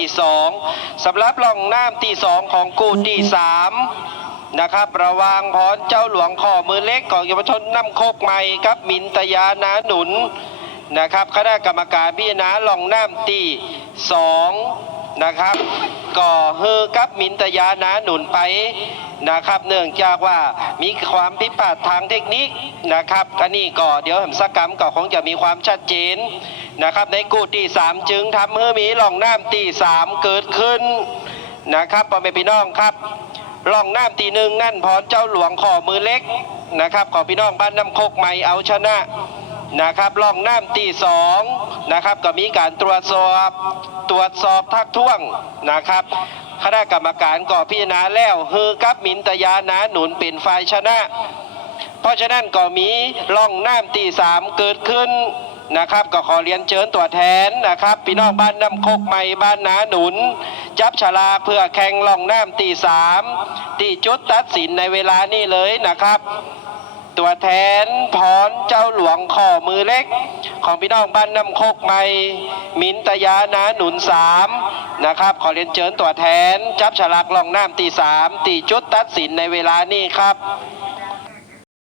ตีสองสำหรับลองน้ำตีสองของกูตีสามนะครับ ระวางพรเจ้าหลวงข้อมือเล็กของเยาวชนน้ำโคกใหม่กับมินตยานาหนุน นะครับคณะกรรมการพิจารณาลองน้ำที่สองนะครับ ก่อเฮอกับมินตยานาหนุนไปนะครับ เนื่องจากว่ามีความผิดพลาดทางเทคนิคนะครับอันนี้ก็เดี๋ยวหัมสกรรมก็คงจะมีความชัดเจนนะครับ ในกูที่สามจึงทำให้มีลองน้ำตีสามเกิดขึ้นนะครับพ่อแม่พี่น้องครับล่องน้ำตีหนึ่งนั่นพรเจ้าหลวงขอมือเล็กนะครับ ขอพี่น้องบ้านน้ำโคกใหม่เอาชนะ นะครับล่องน้ำตีสองนะครับก็มีการตรวจสอบตรวจสอบทักท้วงนะครับคณะกรรมการก็พิจารณาแล้วฮือกับมินตยานาหนุนเป็นฝ่ายชนะ เพราะฉะนั้นก็มีล่องน้ำตีสามเกิดขึ้นนะครับก็ขอเรียนเชิญตัวแทนนะครับพี่น้องบ้านน้ำโคกใหม่บ้านนาหนุน จับฉลากเพื่อแข่งล่องน้ำตีสามที่จุดตัดสินในเวลานี้เลยนะครับ ตัวแทนพรเจ้าหลวงข้อมือเล็ก ของพี่น้องบ้านน้ำโคกใหม่มินตยานาหนุนสามนะครับ ขอเรียนเชิญตัวแทน จับฉลากลองน้ำตีสามตีจุดตัดสินในเวลานี้ครับ